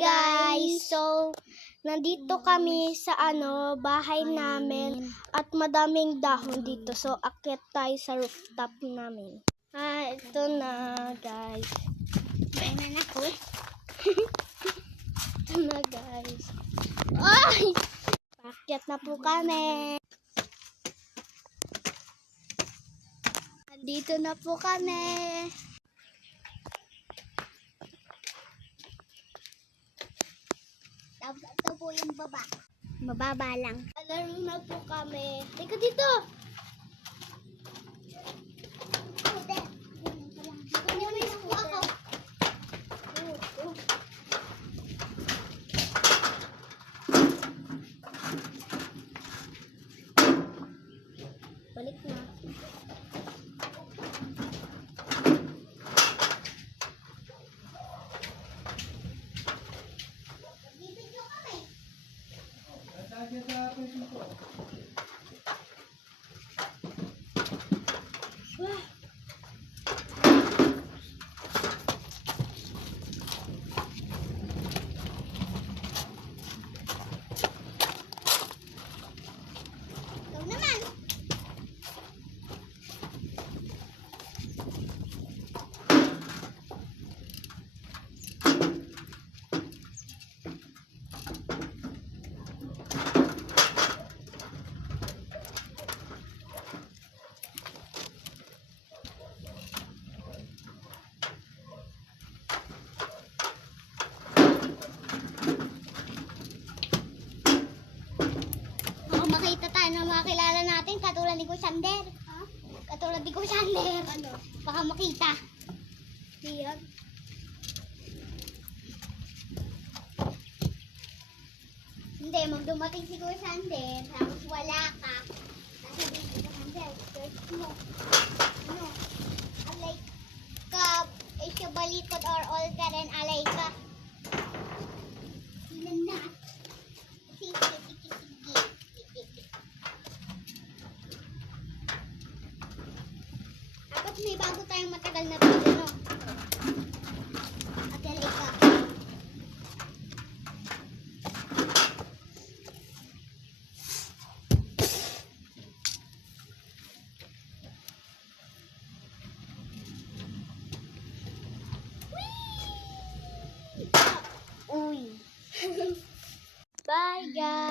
guys! So, nandito kami sa bahay namin at madaming dahon dito. So, akyat tayo sa rooftop namin. Ito na guys. Mainan ako. Ito na guys. Ay! Akyat na po kami. Dito na po kami. Ito po yung baba. Mababa lang. Alarm na po kami. Teka dito! Kunyumis po ako. Balik na. Bibigyo kami. Wah! Ikaw naman. Makita tayo ng mga kilala natin, katulad ni Kusander. Katulad ni Kusander. Ano? Baka makita. Diyan. Hindi, magdumating si Kusander, tapos wala ka. Sasabihin si Kusander, search mo. Ano? Alay ka, isya balikod or alter and alay ka. Ilan na? Sige. Dapat may bago tayong matagal na video, no? At alay ka. Uy! Bye guys!